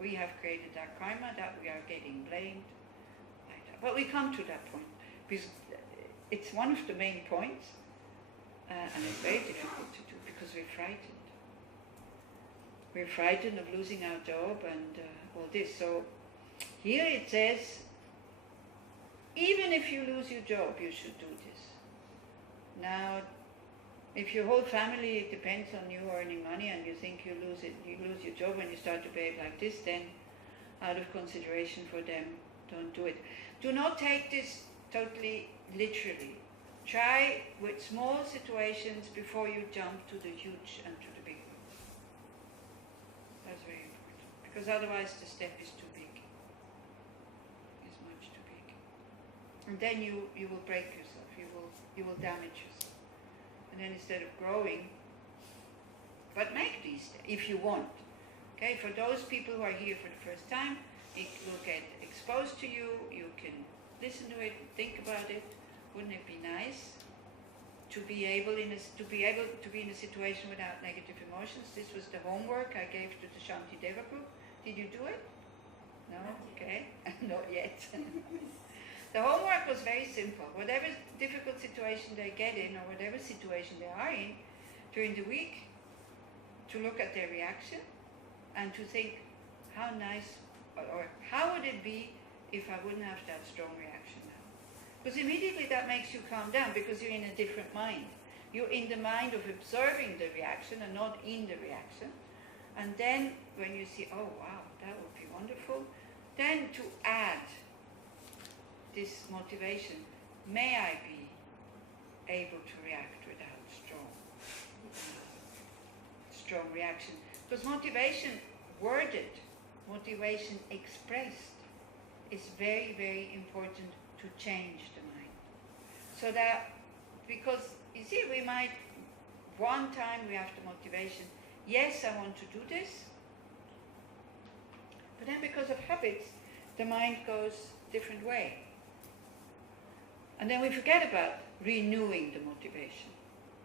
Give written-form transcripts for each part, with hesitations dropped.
We have created that karma, that we are getting blamed. Like that. But we come to that point because it's one of the main points, and it's very difficult to do because we're frightened. We're frightened of losing our job and all this. So here it says, even if you lose your job, you should do this. Now, if your whole family depends on you earning money and you think you lose your job when you start to behave like this, then out of consideration for them, don't do it. Do not take this totally literally. Try with small situations before you jump to the huge and to the big ones. That's very important. Because otherwise the step is too big. It's much too big. And then you will break yourself. You will damage yourself. And then instead of growing, but make these if you want. Okay, for those people who are here for the first time, it will get exposed to you. You can listen to it, think about it. Wouldn't it be nice to be able to be in a situation without negative emotions? This was the homework I gave to the Shanti Deva group. Did you do it? No? Okay. Not yet. The homework was very simple. Whatever difficult situation they get in, or whatever situation they are in, during the week, to look at their reaction and to think how nice, or how would it be if I wouldn't have that strong reaction now? Because immediately that makes you calm down, because you're in a different mind. You're in the mind of observing the reaction and not in the reaction. And then when you see, oh wow, that would be wonderful, then to add this motivation, may I be able to react without strong reaction. Because motivation worded, motivation expressed is very, very important to change the mind. So that, because you see, we might, one time we have the motivation, yes, I want to do this, but then because of habits, the mind goes a different way. And then we forget about renewing the motivation.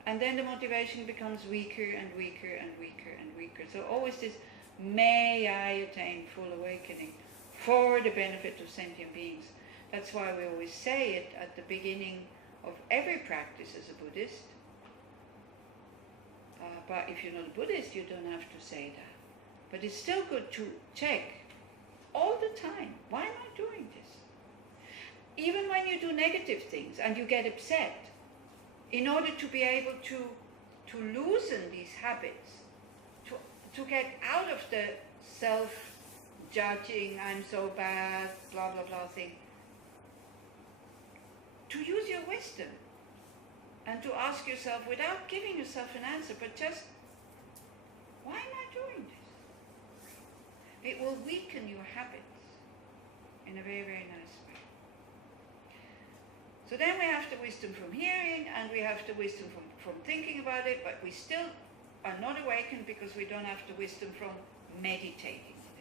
And then the motivation becomes weaker and weaker and weaker and weaker. So always this, may I attain full awakening for the benefit of sentient beings. That's why we always say it at the beginning of every practice as a Buddhist. But if you're not a Buddhist, you don't have to say that. But it's still good to check all the time, why am I doing this? Even when you do negative things and you get upset, in order to be able to loosen these habits, to get out of the self-judging, I'm so bad, blah, blah, blah thing, to use your wisdom and to ask yourself, without giving yourself an answer, but just, why am I doing this? It will weaken your habits in a very, very nice way. So then we have the wisdom from hearing, and we have the wisdom from thinking about it, but we still are not awakened because we don't have the wisdom from meditating on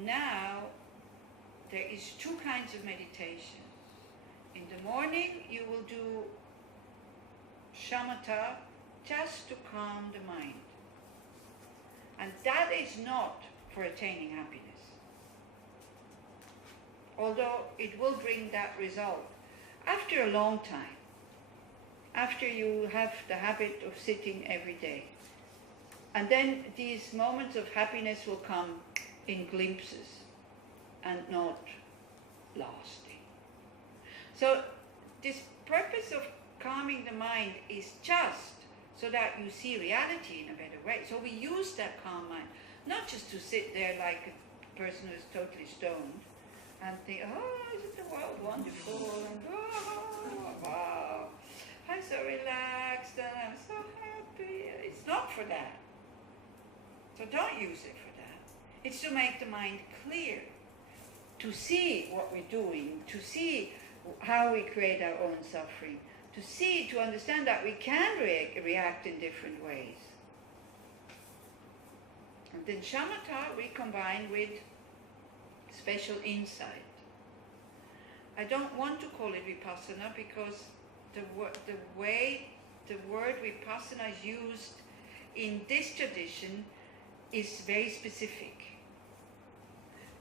it. Now, there is two kinds of meditation. In the morning, you will do shamatha, just to calm the mind. And that is not for attaining happiness. Although it will bring that result after a long time, after you have the habit of sitting every day. And then these moments of happiness will come in glimpses and not lasting. So this purpose of calming the mind is just so that you see reality in a better way. So we use that calm mind, not just to sit there like a person who is totally stoned and think, oh, isn't the world wonderful? And oh, wow, I'm so relaxed and I'm so happy. It's not for that. So don't use it for that. It's to make the mind clear, to see what we're doing, to see how we create our own suffering, to see, to understand that we can react in different ways. And then shamatha we combine with special insight. I don't want to call it vipassana because the way the word vipassana is used in this tradition is very specific.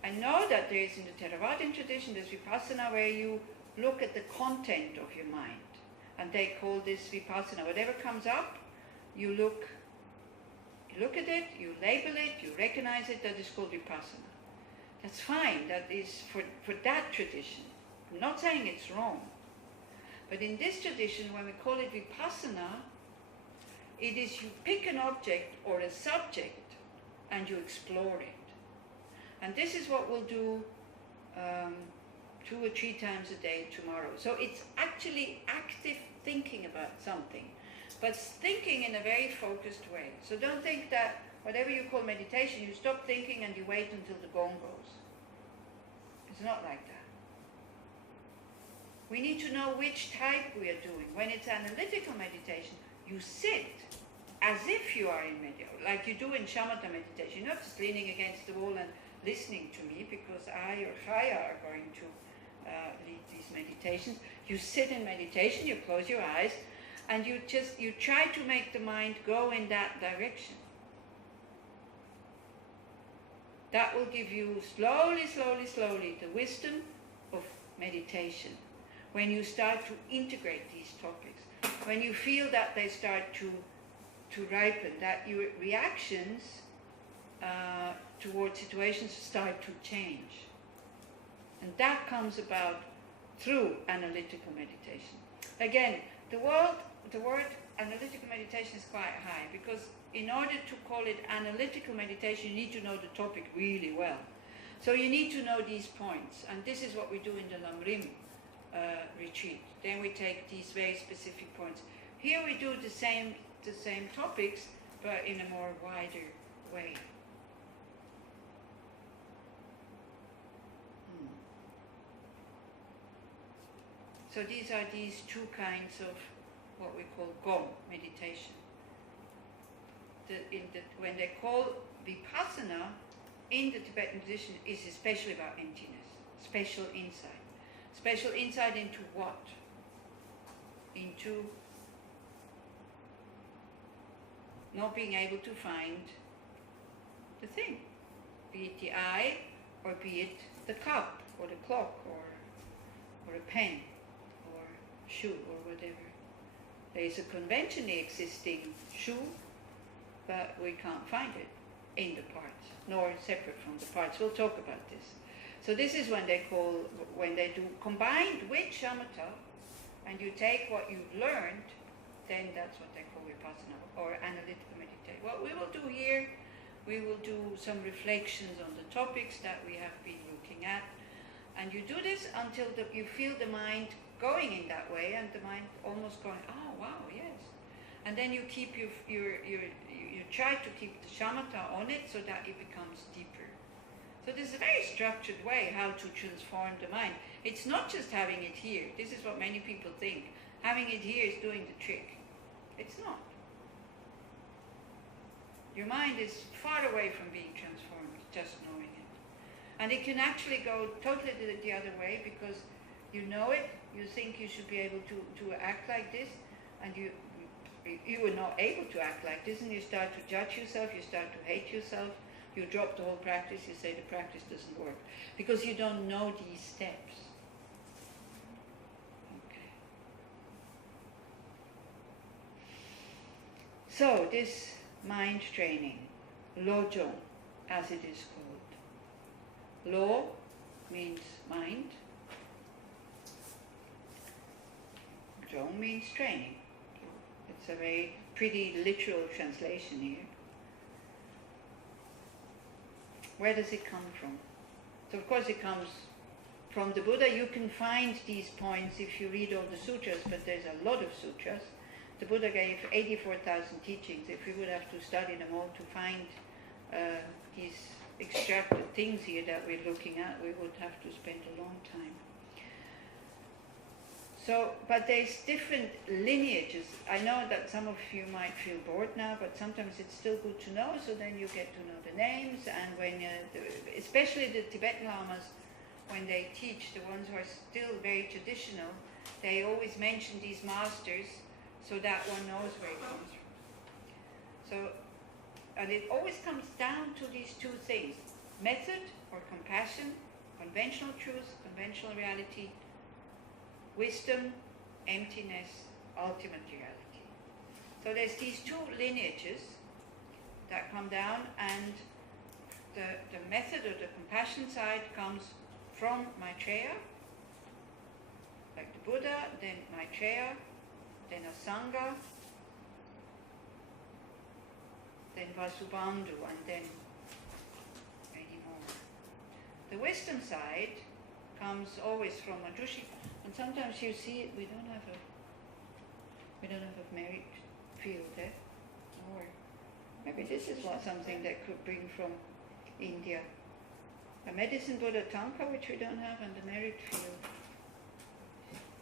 I know that there is in the Theravadan tradition, there's Vipassana where you look at the content of your mind. And they call this Vipassana. Whatever comes up, you look at it, you label it, you recognize it, that is called Vipassana. That's fine, that is for that tradition. I'm not saying it's wrong. But in this tradition, when we call it Vipassana, it is you pick an object or a subject and you explore it. And this is what we'll do 2 or 3 times a day tomorrow. So it's actually active thinking about something, but thinking in a very focused way. So don't think that whatever you call meditation, you stop thinking and you wait until the gong goes. It's not like that. We need to know which type we are doing. When it's analytical meditation, you sit as if you are in meditation, like you do in shamatha meditation. You're not just leaning against the wall and listening to me, because I or Chaya are going to lead these meditations. You sit in meditation, you close your eyes, and you try to make the mind go in that direction. That will give you slowly, slowly, slowly the wisdom of meditation. When you start to integrate these topics, when you feel that they start to ripen, that your reactions towards situations start to change. And that comes about through analytical meditation. Again, the word analytical meditation is quite high, because in order to call it analytical meditation, you need to know the topic really well. So you need to know these points, and this is what we do in the Lamrim retreat. Then we take these very specific points. Here we do the same topics, but in a more wider way. So these are these 2 kinds of what we call gom meditation. When they call Vipassana in the Tibetan tradition, is especially about emptiness, special insight. Special insight into what? Into not being able to find the thing, be it the eye, or be it the cup, or the clock, or a pen, or shoe, or whatever. There is a conventionally existing shoe, but we can't find it in the parts, nor separate from the parts. We'll talk about this. So this is when they do combined with shamatha, and you take what you've learned, then that's what they call Vipassana, or analytical meditation. What we will do here, we will do some reflections on the topics that we have been looking at, and you do this until you feel the mind going in that way, and the mind almost going, oh wow, yes. And then you keep you try to keep the shamatha on it so that it becomes deeper. So this is a very structured way how to transform the mind. It's not just having it here. This is what many people think. Having it here is doing the trick. It's not. Your mind is far away from being transformed, just knowing it. And it can actually go totally the other way, because you know it, you think you should be able to act like this, and you are not able to act like this, and you start to judge yourself, you start to hate yourself, you drop the whole practice, you say the practice doesn't work, because you don't know these steps. Okay. So this mind training, Lojong, as it is called. Lo means mind. Jong means training. It's a very pretty literal translation here. Where does it come from? So of course it comes from the Buddha. You can find these points if you read all the sutras, but there's a lot of sutras. The Buddha gave 84,000 teachings. If we would have to study them all to find these extracted things here that we're looking at, we would have to spend a long time. So, but there's different lineages. I know that some of you might feel bored now, but sometimes it's still good to know, so then you get to know the names, and when, especially the Tibetan Lamas, when they teach, the ones who are still very traditional, they always mention these masters, so that one knows where it comes from. So, And it always comes down to these two things: method or compassion, conventional truth, conventional reality, wisdom, emptiness, ultimate reality. So there's these two lineages that come down, and the method or the compassion side comes from Maitreya, like the Buddha, then Maitreya, then Asanga, then Vasubandhu, and then many more. The wisdom side comes always from Majushi, and sometimes you see we don't have a merit field there, or maybe this is something that could bring from India. A medicine Buddha Tanka, which we don't have, and the merit field.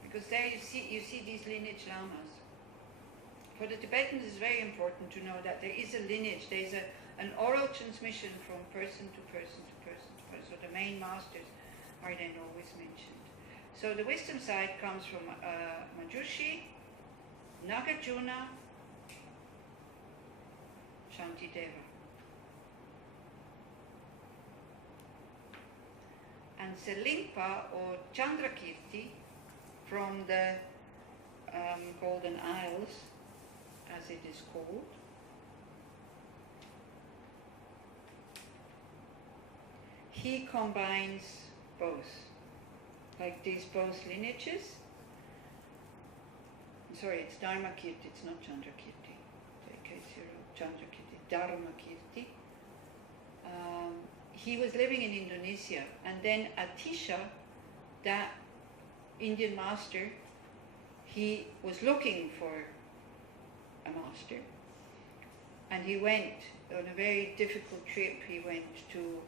Because there you see these lineage lamas. For the Tibetans, it's very important to know that there is a lineage, there is an oral transmission from person to person to person to person. So the main masters are then always mentioned. So the wisdom side comes from Manjushri, Nagarjuna, Shantideva. And Selimpa or Chandrakirti from the Golden Isles, as it is called. He combines both, like these both lineages. Sorry, it's Dharmakirti, it's not Chandrakirti. In case you're Chandrakirti, Dharmakirti. He was living in Indonesia, and then Atisha, that Indian master, he was looking for a master, and he went on a very difficult trip. He went to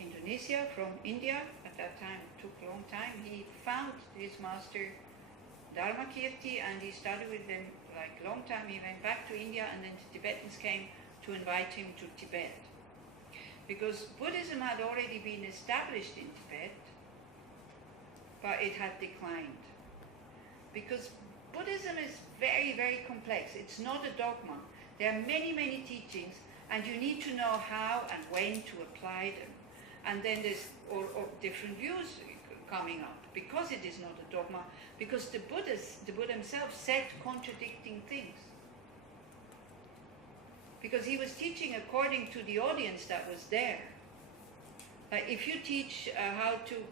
Indonesia from India. At that time it took a long time. He found his master Dharmakirti, and he studied with them like a long time. He went back to India, and then the Tibetans came to invite him to Tibet, because Buddhism had already been established in Tibet, but it had declined. Because Buddhism is very, very complex. It's not a dogma. There are many, many teachings, and you need to know how and when to apply them. And then there's or different views coming up, because it is not a dogma, because the Buddha himself said contradicting things. Because he was teaching according to the audience that was there. Like if you teach how to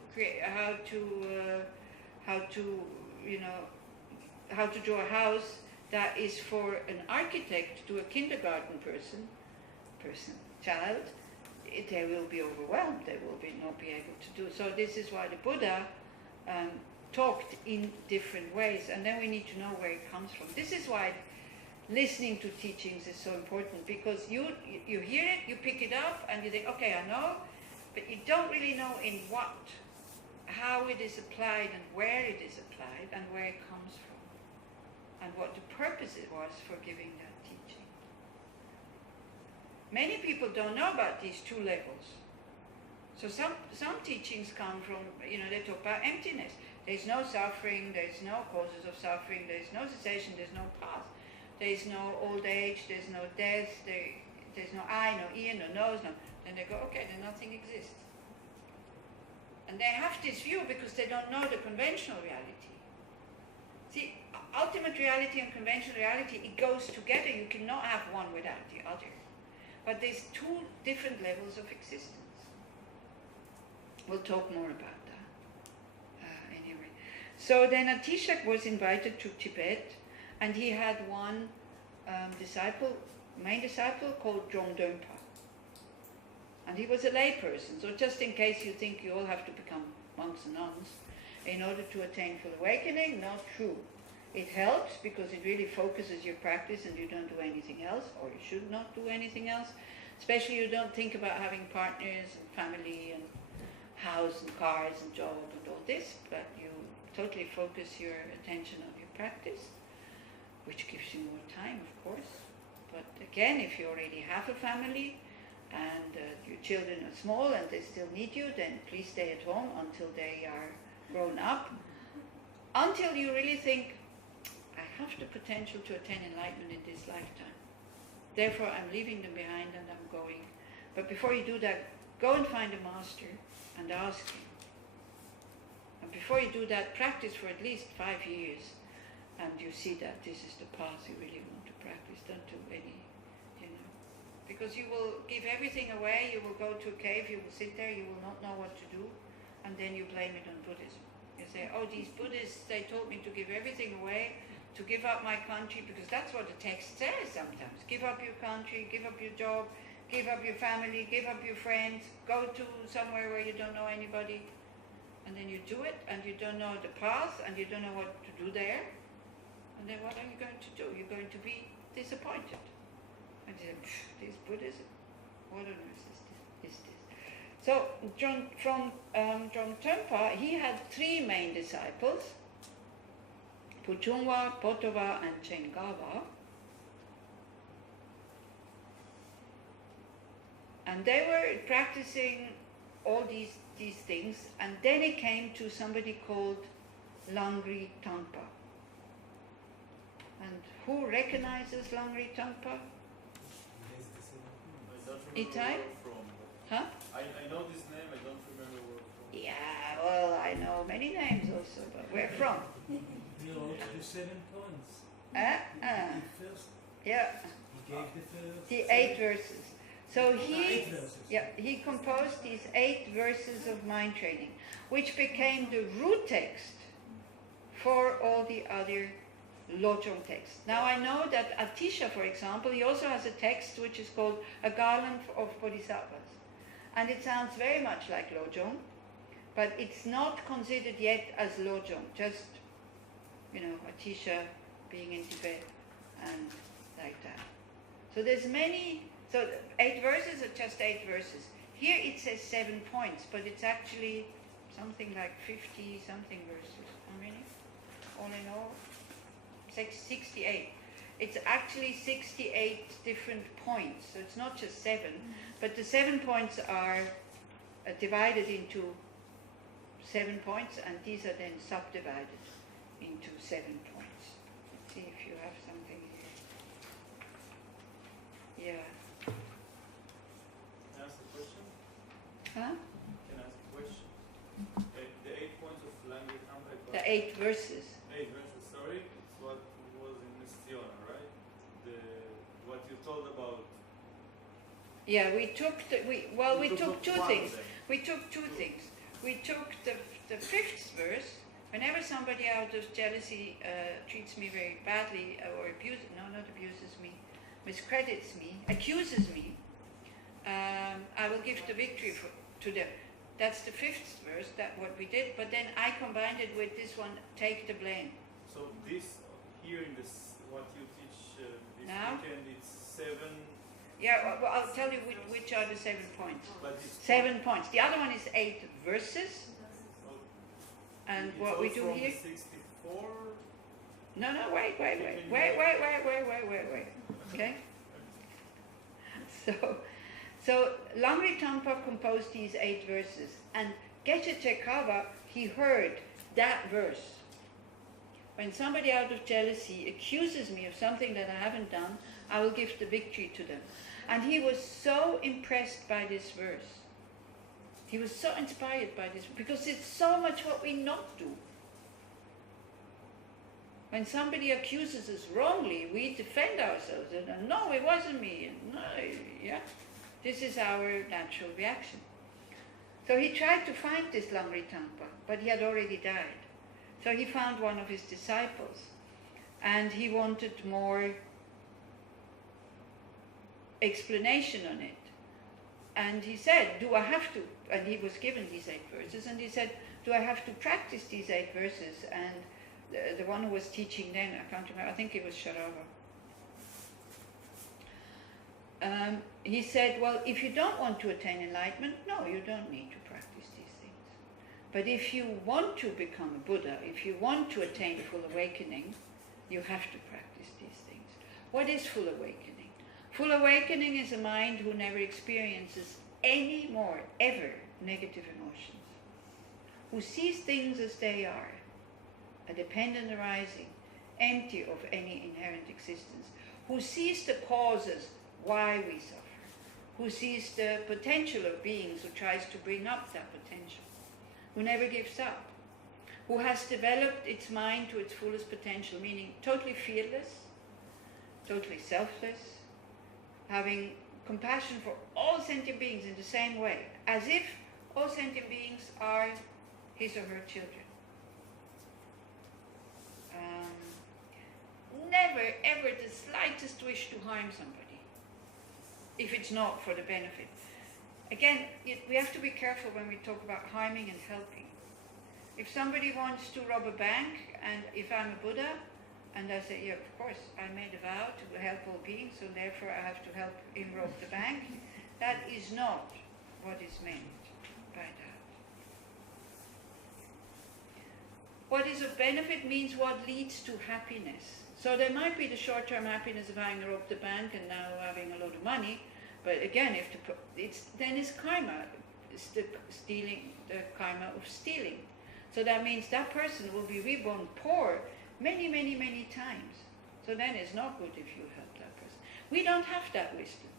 draw a house that is for an architect to a kindergarten child, they will be overwhelmed. They will not be able to do. So this is why the Buddha talked in different ways, and then we need to know where it comes from. This is why listening to teachings is so important, because you hear it, you pick it up, and you think, okay, I know, but you don't really know in what, how it is applied, and where it is applied, and where it comes from, and what the purpose it was for giving that teaching. Many people don't know about these two levels. So some teachings come from, they talk about emptiness. There's no suffering, there's no causes of suffering, there's no cessation, there's no path. There's no old age, there's no death, there's no eye, no ear, no nose, no. Then they go, okay, then nothing exists. And they have this view because they don't know the conventional reality. See, ultimate reality and conventional reality, it goes together. You cannot have one without the other. But there's two different levels of existence. We'll talk more about that. Anyway. So then Atishak was invited to Tibet, and he had one main disciple called Jongdönpa. And he was a layperson, so just in case you think you all have to become monks and nuns in order to attain full awakening, not true. It helps because it really focuses your practice and you don't do anything else, or you should not do anything else. Especially you don't think about having partners and family and house and cars and job and all this, but you totally focus your attention on your practice, which gives you more time, of course. But again, if you already have a family and your children are small and they still need you, then please stay at home until they are grown up. Until you really think, I have the potential to attain enlightenment in this lifetime. therefore I'm leaving them behind and I'm going. But before you do that, go and find a master and ask him. And before you do that, practice for at least 5 years, and you see that this is the path you really want to practice. Don't do any, because you will give everything away, you will go to a cave, you will sit there, you will not know what to do, and then you blame it on Buddhism. You say, oh, these Buddhists, they told me to give everything away, to give up my country, because that's what the text says sometimes. Give up your country, give up your job, give up your family, give up your friends, go to somewhere where you don't know anybody, and then you do it, and you don't know the path, and you don't know what to do there, and then what are you going to do? You're going to be disappointed. And you say, this Buddhism, what on earth is this? So John Trungpa, he had 3 main disciples, Puchungwa, Potova, and Chengawa. And they were practicing all these things, and then it came to somebody called Langri Tangpa. And who recognizes Langri Tangpa? Itai? Huh? I know this name, I don't remember where from. Yeah, well, I know many names also, but where from? He wrote the 7 points. The first. Yeah. He gave the first. The 8 verses. So 8 verses. he composed these 8 verses of mind training, which became the root text for all the other Lojong texts. Now I know that Atisha, for example, he also has a text which is called A Garland of Bodhisattvas. And it sounds very much like Lojong, but it's not considered yet as Lojong, just, Atisha being in Tibet and like that. So there's many, so 8 verses are just 8 verses. Here it says 7 points, but it's actually something like 50 something verses. How many? All in all? 68. It's actually 68 different points, so it's not just 7, but the 7 points are divided into 7 points, and these are then subdivided into 7 points. Let's see if you have something here. Yeah. Can I ask a question? Huh? Can I ask a question? The 8 points of language number. The 8 verses. 8 verses, sorry. It's what was in Mistiona, right? What you told about. Yeah, we took we took 2 things. We took 2 things. We took the 5th verse. Whenever somebody out of jealousy treats me very badly or miscredits me, accuses me, I will give the victory to them. That's the 5th verse, that what we did, but then I combined it with this one, take the blame. So this, here in this, what you teach this Now? weekend, it's 7. Yeah, well, I'll tell you which are the 7 points. But it's 7 points. The other one is 8 verses. And it's what we also do on here... 64. No, wait. Okay? So Langri Tangpa composed these 8 verses, and Geshe Tekawa, he heard that verse. When somebody out of jealousy accuses me of something that I haven't done, I will give the victory to them. And he was so impressed by this verse. He was so inspired by this, because it's so much what we not do. When somebody accuses us wrongly, we defend ourselves. And, no, it wasn't me. No, yeah. This is our natural reaction. So he tried to find this Langri Tangpa, but he had already died. So he found one of his disciples, and he wanted more explanation on it. And he said, do I have to? And he was given these 8 verses, and he said, do I have to practice these 8 verses? And the one who was teaching then, I can't remember, I think it was Sharava. He said, well, if you don't want to attain enlightenment, no, you don't need to practice these things. But if you want to become a Buddha, if you want to attain full awakening, you have to practice these things. What is full awakening? Full awakening is a mind who never experiences any more, ever, negative emotions. Who sees things as they are, a dependent arising, empty of any inherent existence. Who sees the causes why we suffer, who sees the potential of beings, who tries to bring up that potential, who never gives up, who has developed its mind to its fullest potential, meaning totally fearless, totally selfless, having compassion for all sentient beings in the same way, as if all sentient beings are his or her children. Never ever the slightest wish to harm somebody, if it's not for the benefit. Again, we have to be careful when we talk about harming and helping. If somebody wants to rob a bank, and if I'm a Buddha, and I say, yeah, of course, I made a vow to help all beings, so therefore I have to help him rob the bank, that is not what is meant by that. What is of benefit means what leads to happiness. So there might be the short-term happiness of having robbed the bank and now having a lot of money, but again, then it's karma. It's the karma of stealing. So that means that person will be reborn poor many, many, many times. So then it's not good if you help that person. We don't have that wisdom.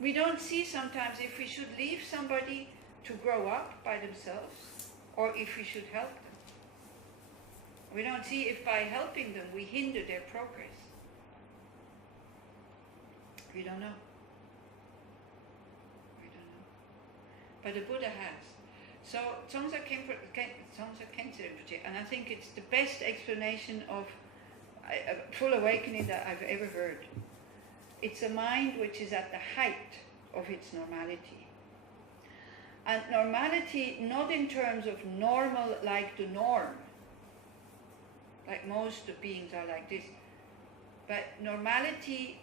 We don't see sometimes if we should leave somebody to grow up by themselves or if we should help them. We don't see if by helping them we hinder their progress. We don't know. We don't know. But the Buddha has. So Tsongsa Khyentse, and I think it's the best explanation of a full awakening that I've ever heard. It's a mind which is at the height of its normality. And normality not in terms of normal like the norm, like most of beings are like this, but normality,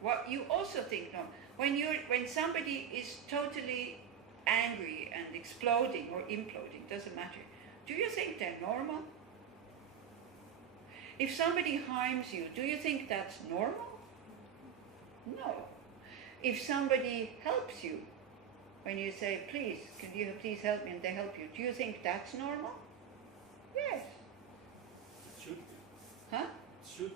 what you also think normal. When somebody is totally angry and exploding or imploding, doesn't matter. Do you think they're normal? If somebody harms you, do you think that's normal? No. If somebody helps you, when you say, please, can you please help me, and they help you, do you think that's normal? Yes. It should be. Huh? It should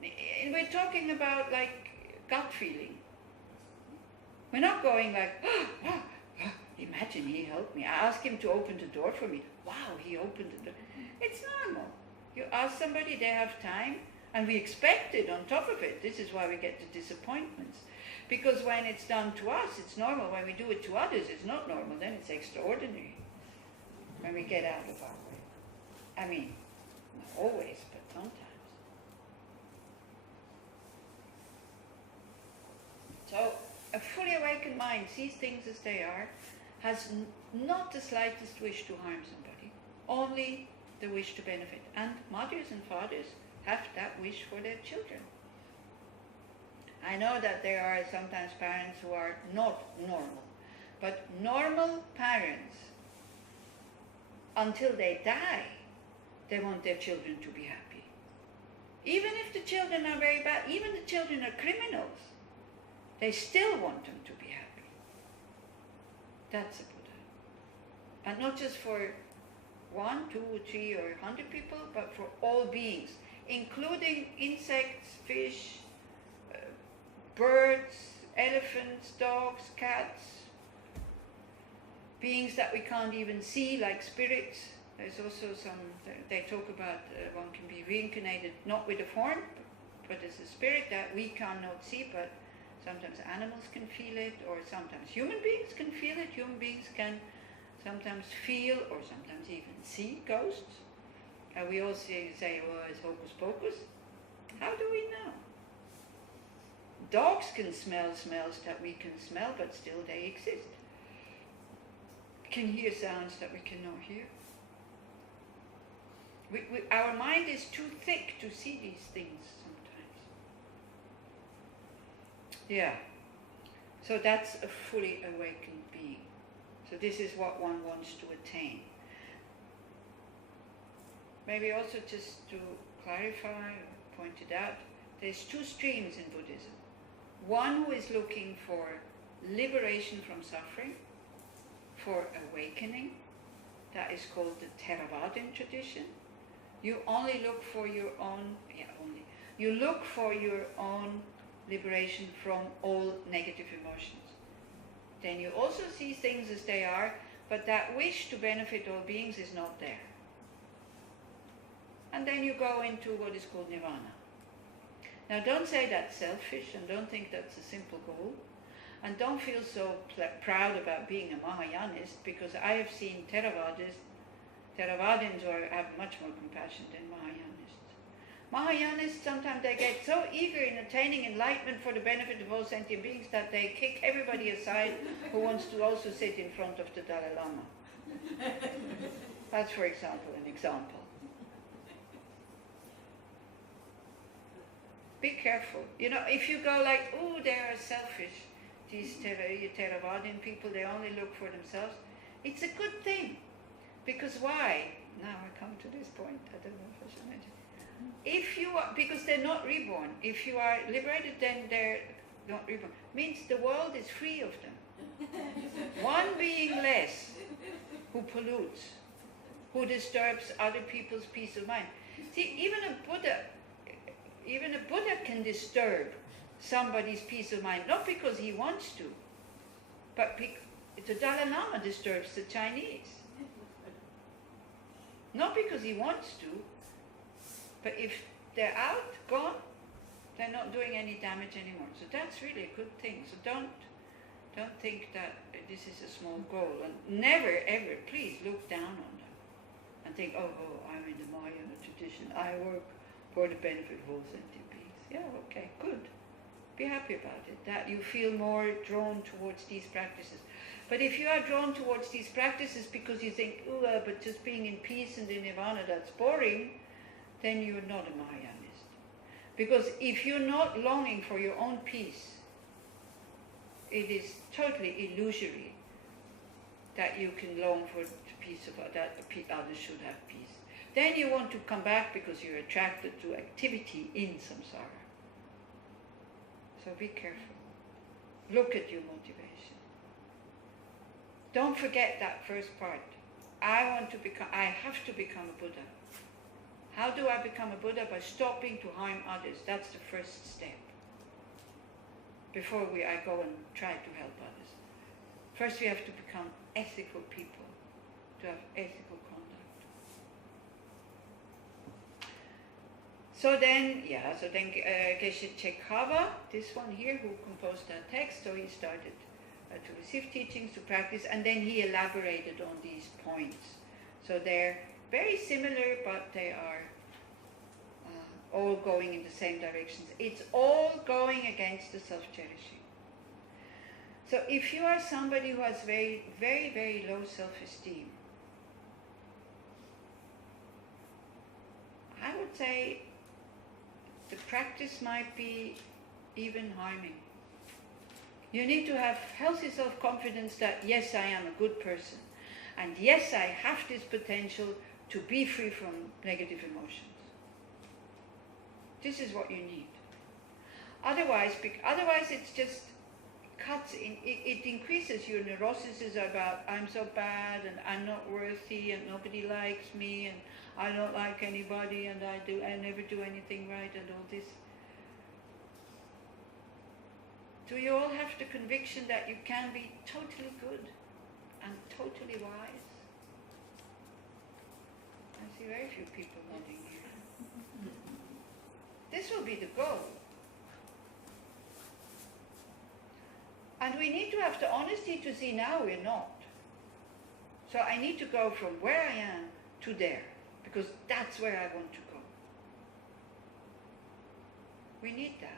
be. And we're talking about like gut feeling. We're not going like, imagine he helped me. I asked him to open the door for me. Wow, he opened the door. It's normal. You ask somebody, they have time, and we expect it on top of it. This is why we get the disappointments. Because when it's done to us, it's normal. When we do it to others, it's not normal. Then it's extraordinary. When we get out of our way. I mean, not always, but sometimes. So, a fully awakened mind sees things as they are, has not the slightest wish to harm somebody, only the wish to benefit. And mothers and fathers have that wish for their children. I know that there are sometimes parents who are not normal, but normal parents, until they die, they want their children to be happy. Even if the children are very bad, even the children are criminals, they still want them to be happy. That's a Buddha. And not just for 1, 2, 3 or 100 people, but for all beings, including insects, fish, birds, elephants, dogs, cats, beings that we can't even see, like spirits. There's also some, they talk about one can be reincarnated, not with a form, but as a spirit that we cannot see, but sometimes animals can feel it, or sometimes human beings can feel it. Human beings can sometimes feel, or sometimes even see ghosts. And we all say, well, it's hocus pocus. How do we know? Dogs can smell smells that we can smell, but still they exist. Can hear sounds that we cannot hear. Our mind is too thick to see these things sometimes. Yeah. So that's a fully awakened being. So this is what one wants to attain. Maybe also just to clarify, point it out, there's 2 streams in Buddhism. One who is looking for liberation from suffering, for awakening. That is called the Theravadan tradition. You only look for your own, you look for your own liberation from all negative emotions. Then you also see things as they are, but that wish to benefit all beings is not there. And then you go into what is called nirvana. Now don't say that's selfish, and don't think that's a simple goal, and don't feel so proud about being a Mahayanist, because I have seen Theravadins have much more compassion than Mahayanists. Mahayanists, sometimes they get so eager in attaining enlightenment for the benefit of all sentient beings that they kick everybody aside who wants to also sit in front of the Dalai Lama. That's, for example, an example. Be careful. You know, if you go like, oh, they are selfish, these Theravadin people, they only look for themselves, it's a good thing. Because why? Now I come to this point, I don't know if I should mention. If you are, because they're not reborn. If you are liberated, then they're not reborn. Means the world is free of them. One being less who pollutes, who disturbs other people's peace of mind. See, even a Buddha can disturb somebody's peace of mind, not because he wants to, but the Dalai Lama disturbs the Chinese. Not because he wants to, but if they're out, gone, they're not doing any damage anymore. So that's really a good thing. So don't think that this is a small goal. And never, ever, please look down on them. And think, oh, I'm in the Mahayana tradition. I work for the benefit of all sentient beings. Yeah, okay, good. Be happy about it, that you feel more drawn towards these practices. But if you are drawn towards these practices because you think, oh, but just being in peace and in nirvana, that's boring, then you're not a Mahayanist. Because if you're not longing for your own peace, it is totally illusory that you can long for the peace of that others should have peace. Then you want to come back because you're attracted to activity in samsara. So be careful. Look at your motivation. Don't forget that first part. I have to become a Buddha. How do I become a Buddha? By stopping to harm others. That's the first step. Before I go and try to help others. First we have to become ethical people, to have ethical conduct. So then Geshe Chekhava, this one here, who composed that text, so he started to receive teachings, to practice, and then he elaborated on these points. So they're very similar, but they are all going in the same directions. It's all going against the self-cherishing. So if you are somebody who has very, very, very low self-esteem, I would say the practice might be even harming. You need to have healthy self-confidence that, yes, I am a good person. And yes, I have this potential to be free from negative emotions. This is what you need. Otherwise it's just cuts in, it increases your neuroses about, I'm so bad and I'm not worthy and nobody likes me and I don't like anybody and I never do anything right and all this. Do you all have the conviction that you can be totally good and totally wise? I see very few people nodding here. This will be the goal. And we need to have the honesty to see now we're not. So I need to go from where I am to there, because that's where I want to go. We need that.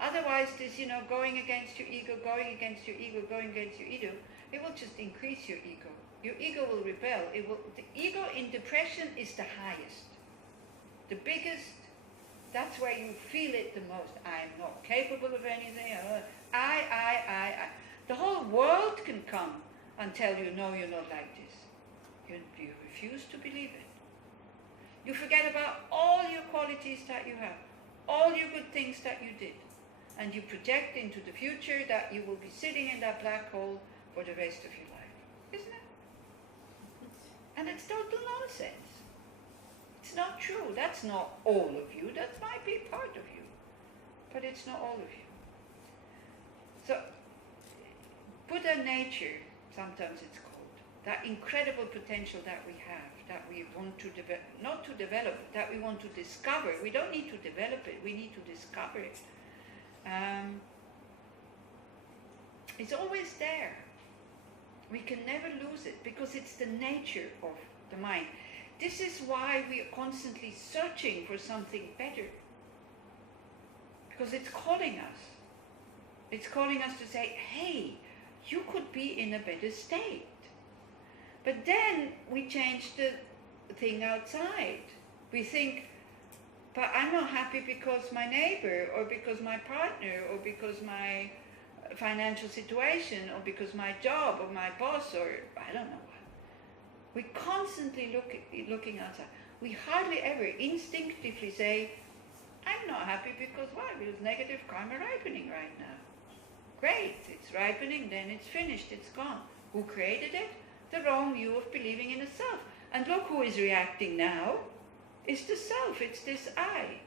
Otherwise, this, going against your ego, going against your ego, going against your ego, it will just increase your ego. Your ego will rebel. The ego in depression is the highest. The biggest, that's where you feel it the most. I'm not capable of anything. I. The whole world can come and tell you, no, you're not like this. You refuse to believe it. You forget about all your qualities that you have, all your good things that you did. And you project into the future that you will be sitting in that black hole for the rest of your life. Isn't it? And it's total nonsense. It's not true. That's not all of you. That might be part of you. but it's not all of you. So, Buddha nature, sometimes it's called, that incredible potential that we have, that we want to develop, not to develop, that we want to discover. We don't need to develop it, we need to discover it. It's always there. We can never lose it because it's the nature of the mind. This is why we are constantly searching for something better. Because it's calling us. It's calling us to say, hey, you could be in a better state. But then we change the thing outside. We think, but I'm not happy because my neighbor, or because my partner, or because my financial situation, or because my job, or my boss, or I don't know what. We constantly looking outside. We hardly ever instinctively say, I'm not happy because why? Because negative karma ripening right now. Great, it's ripening, then it's finished, it's gone. Who created it? The wrong view of believing in a self. And look who is reacting now. It's the self, it's this I.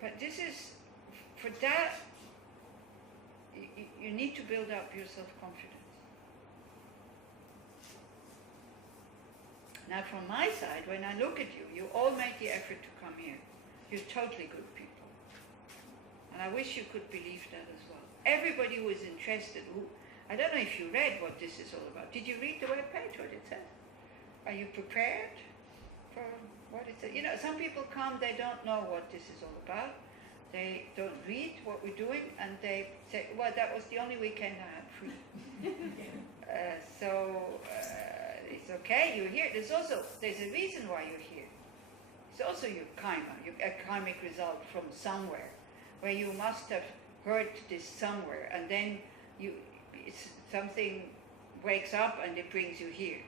But this is, for that, you need to build up your self-confidence. Now from my side, when I look at you, you all made the effort to come here. You're totally good people. And I wish you could believe that as well. Everybody who is interested, I don't know if you read what this is all about. Did you read the webpage, what it says? Are you prepared for what it says? You know, some people come, they don't know what this is all about. They don't read what we're doing, and they say, well, that was the only weekend I had free. It's okay, you're here. There's a reason why you're here. It's also your karma, a karmic result from somewhere, where you must have heard this somewhere, and then something wakes up and it brings you here.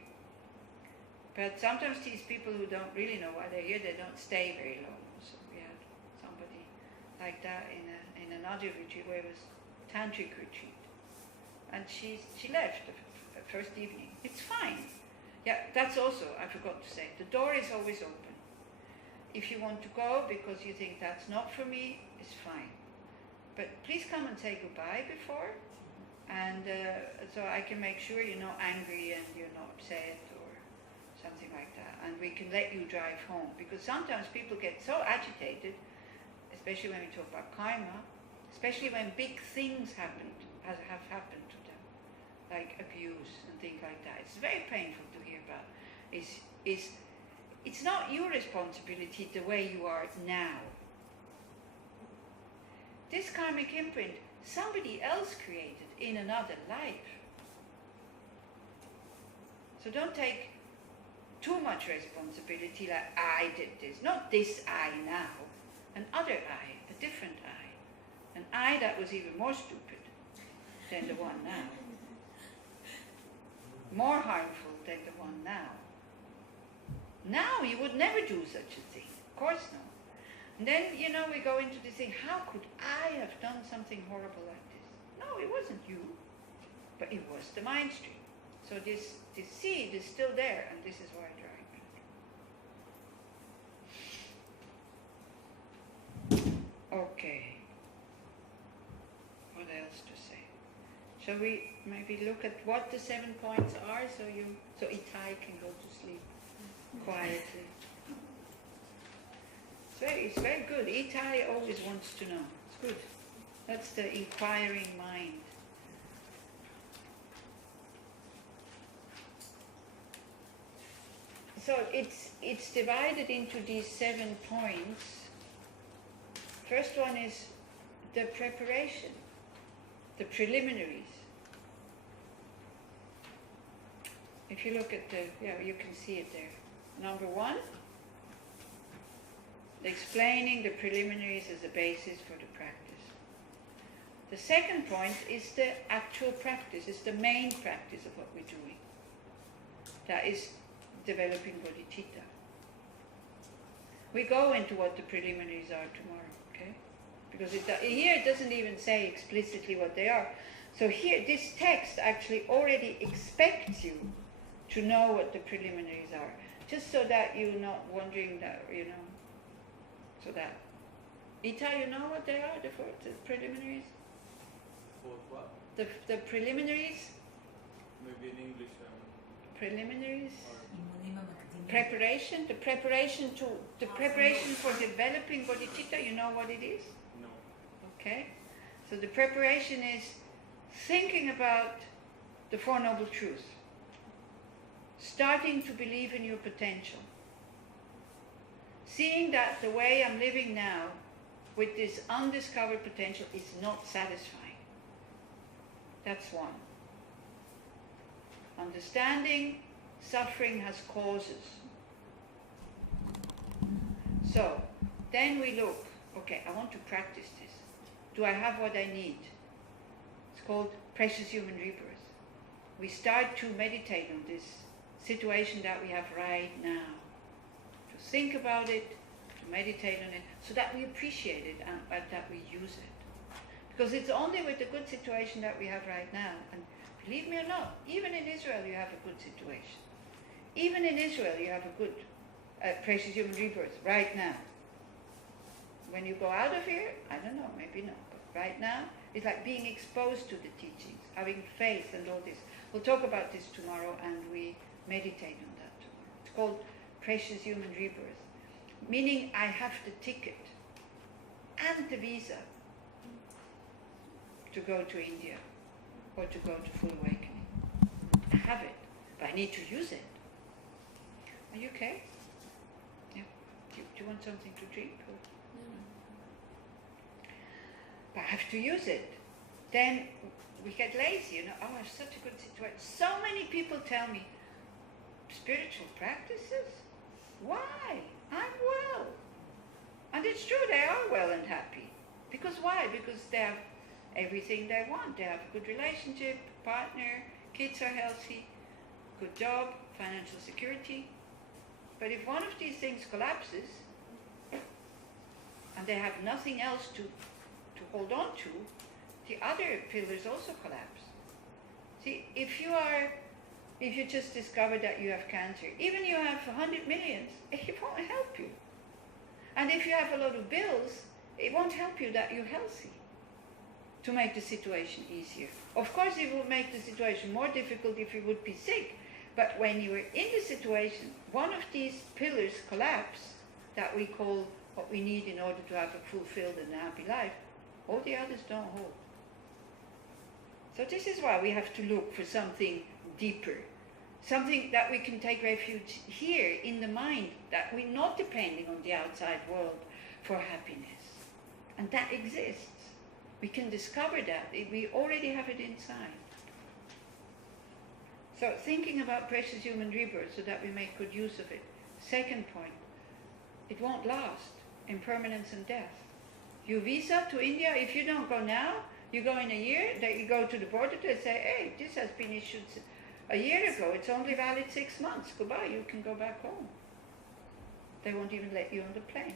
But sometimes these people who don't really know why they're here, they don't stay very long. So we had somebody like that in another retreat where it was tantric retreat, and she left the first evening. It's fine. Yeah, that's also, I forgot to say, the door is always open. If you want to go because you think that's not for me, it's fine. But please come and say goodbye before, and so I can make sure you're not angry and you're not upset or something like that, and we can let you drive home. Because sometimes people get so agitated, especially when we talk about karma, especially when big things have happened to them, like abuse and things like that. It's very painful to hear about. It's not your responsibility the way you are now. This karmic imprint, somebody else created in another life. So don't take too much responsibility, like I did this. Not this I now, another I, a different I. An I that was even more stupid than the one now. More harmful than the one now. Now you would never do such a thing. Of course not. And then, we go into this thing, how could I have done something horrible like this? No, it wasn't you. But it was the mind stream. So this seed is still there, and this is why it ripened. Okay. What else to say? Shall we maybe look at what the 7 points are, so Itai can go to sleep quietly? It's very good. Itai always wants to know. It's good. That's the inquiring mind. So it's divided into these 7 points. First one is the preparation, the preliminaries. If you look at you can see it there. Number 1, explaining the preliminaries as a basis for the practice. The second point is the actual practice, is the main practice of what we're doing. That is developing bodhicitta. We go into what the preliminaries are tomorrow, okay? Because here it doesn't even say explicitly what they are. So here, this text actually already expects you to know what the preliminaries are. Just so that you're not wondering that, you know, so that. Ita, you know what they are, the preliminaries? For what? The preliminaries? Maybe in English. Preliminaries? אימונים המקדימים. Preparation, the preparation for developing bodhicitta, you know what it is? No. Okay? So the preparation is thinking about the Four Noble Truths, starting to believe in your potential, seeing that the way I'm living now with this undiscovered potential is not satisfying. That's one. Understanding suffering has causes. So, then we look, okay, I want to practice this. Do I have what I need? It's called precious human rebirth. We start to meditate on this situation that we have right now. To think about it, to meditate on it, so that we appreciate it and that we use it. Because it's only with the good situation that we have right now, and believe me or not, even in Israel you have a good situation. Even in Israel you have a good precious human rebirth right now. When you go out of here, I don't know, maybe not, but right now it's like being exposed to the teachings, having faith and all this. We'll talk about this tomorrow, and we meditate on that tomorrow. It's called precious human rebirth, meaning I have the ticket and the visa to go to India or to go to full awakening. I have it, but I need to use it. Are you okay? Yeah. Do you want something to drink? Or? But I have to use it. Then we get lazy, you know. Oh, I have such a good situation. So many people tell me, spiritual practices? Why? I'm well. And it's true, they are well and happy. Because why? Because they have everything they want. They have a good relationship, partner, kids are healthy, good job, financial security. But if one of these things collapses, and they have nothing else to hold on to, the other pillars also collapse. See, if you just discover that you have cancer, even you have 100 millions, it won't help you. And if you have a lot of bills, it won't help you that you're healthy to make the situation easier. Of course, it will make the situation more difficult if you would be sick, but when you are in the situation, one of these pillars collapse, that we call what we need in order to have a fulfilled and happy life, all the others don't hold. So this is why we have to look for something deeper, something that we can take refuge here in the mind, that we're not depending on the outside world for happiness. And that exists. We can discover that. We already have it inside. So thinking about precious human rebirth so that we make good use of it. Second point, it won't last. Impermanence and death. Your visa to India, if you don't go now, you go in a year, that you go to the border, they say, hey, this has been issued a year ago, it's only valid 6 months, goodbye, you can go back home. They won't even let you on the plane.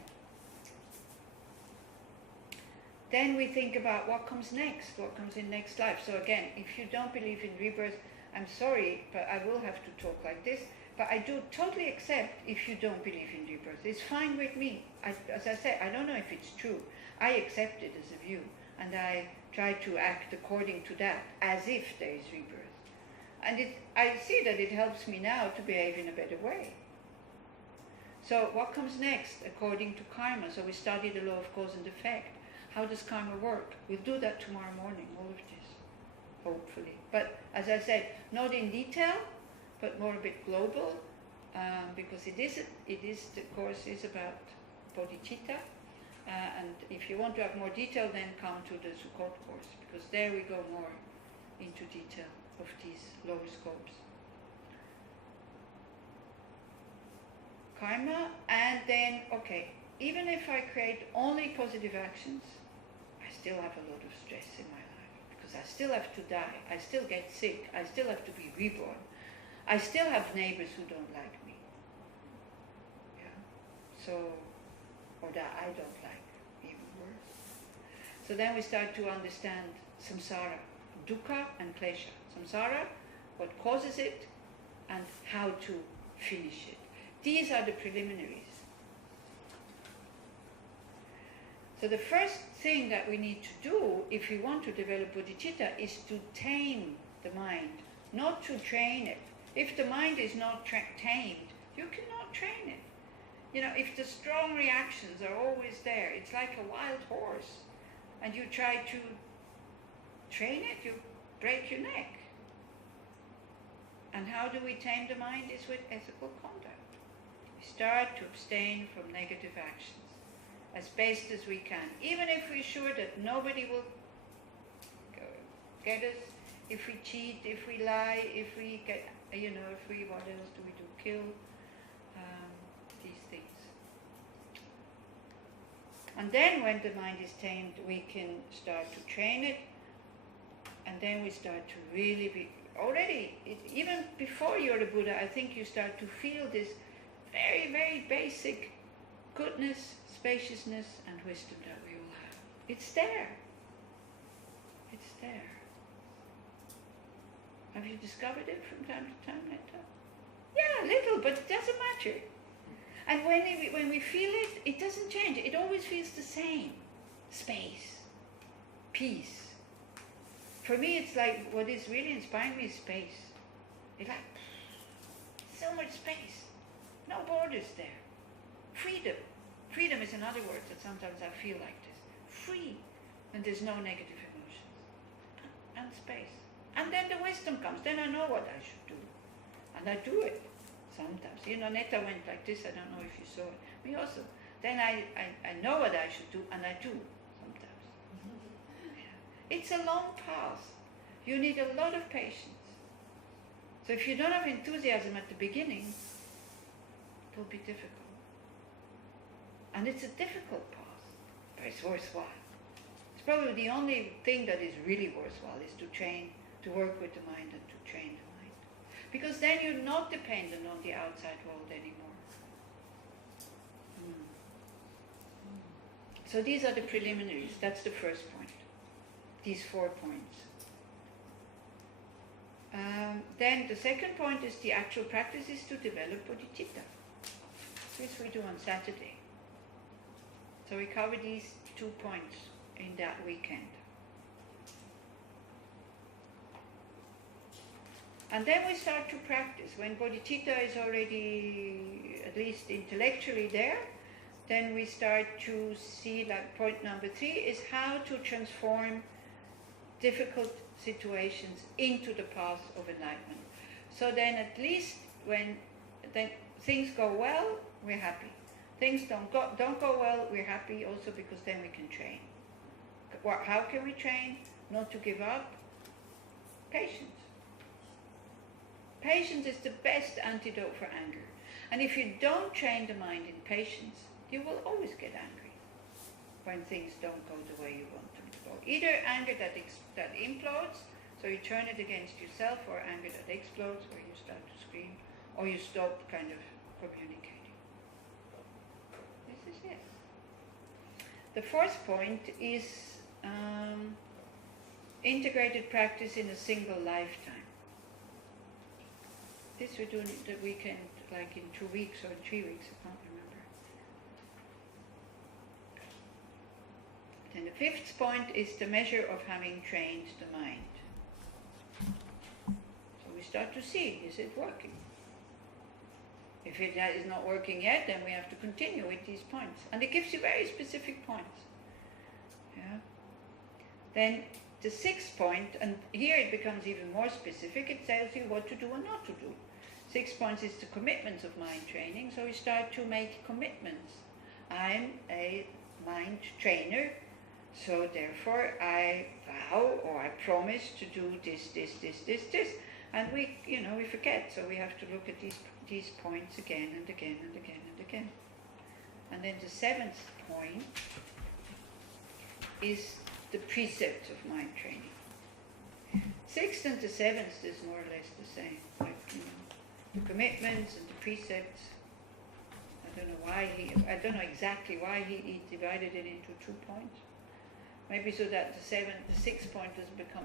Then we think about what comes next, what comes in next life. So again, if you don't believe in rebirth, I'm sorry, but I will have to talk like this. But I do totally accept if you don't believe in rebirth. It's fine with me. As I said, I don't know if it's true. I accept it as a view, and I try to act according to that, as if there is rebirth. And I see that it helps me now to behave in a better way. So what comes next according to karma? So we study the law of cause and effect. How does karma work? We'll do that tomorrow morning, all of this, hopefully. But as I said, not in detail, but more a bit global, because the course is about bodhicitta. And if you want to have more detail, then come to the Sukkot course, because there we go more into detail of these lower scopes. Karma, and then, okay, even if I create only positive actions, I still have a lot of stress in my life, because I still have to die, I still get sick, I still have to be reborn, I still have neighbors who don't like me. Yeah. So, or that I don't like, even worse. So then we start to understand samsara, dukkha and klesha. Samsara, what causes it, and how to finish it. These are the preliminaries. So the first thing that we need to do if we want to develop bodhicitta is to tame the mind, not to train it. If the mind is not tamed, you cannot train it. You know, if the strong reactions are always there, it's like a wild horse, and you try to train it, you break your neck. And how do we tame the mind? Is with ethical conduct. We start to abstain from negative actions as best as we can, even if we're sure that nobody will get us, if we cheat, if we lie, if we get, if we, what else do we do? Kill, these things. And then when the mind is tamed, we can start to train it, and then we start to really be, even before you're a Buddha, I think you start to feel this very, very basic goodness, spaciousness and wisdom that we all have. It's there. It's there. Have you discovered it from time to time, Netta? Yeah, a little, but it doesn't matter. And when we feel it, it doesn't change. It always feels the same. Space. Peace. For me, it's like, what is really inspiring me is space. It's like, so much space. No borders there. Freedom. Freedom is another word that sometimes I feel like this. Free. And there's no negative emotions. And space. And then the wisdom comes. Then I know what I should do. And I do it sometimes. Netta went like this. I don't know if you saw it. Me also. Then I know what I should do, and I do sometimes. Yeah. It's a long path. You need a lot of patience. So if you don't have enthusiasm at the beginning, it will be difficult. And it's a difficult path, but it's worthwhile. It's probably the only thing that is really worthwhile is to train, to work with the mind and to train the mind. Because then you're not dependent on the outside world anymore. So these are the preliminaries. That's the first point. These 4 points. Then the second point is the actual practice is to develop bodhicitta. This we do on Saturday. So we cover these 2 points in that weekend. And then we start to practice. When bodhicitta is already, at least intellectually there, then we start to see, like point number 3, is how to transform difficult situations into the path of enlightenment. So then at least when then things go well, we're happy. Things don't go well, we're happy also because then we can train. How can we train? Not to give up. Patience. Patience is the best antidote for anger. And if you don't train the mind in patience, you will always get angry when things don't go the way you want them to go. Either anger that implodes, so you turn it against yourself, or anger that explodes, where you start to scream, or you stop kind of communicating. This is it. The 4th point is integrated practice in a single lifetime. This we do the weekend, like in 2 weeks or 3 weeks, I can't remember. Then the 5th point is the measure of having trained the mind. So we start to see, is it working? If it is not working yet, then we have to continue with these points. And it gives you very specific points. Yeah. Then the 6th point, and here it becomes even more specific, it tells you what to do and not to do. 6 points is the commitments of mind training, so we start to make commitments. I'm a mind trainer, so therefore I vow or I promise to do this. And we forget, so we have to look at these points again and again and again and again. And then the 7th point is the precepts of mind training. 6th and the 7th is more or less the same. Like, the commitments and the precepts. I don't know exactly why he divided it into 2 points. Maybe so that the 6th point doesn't become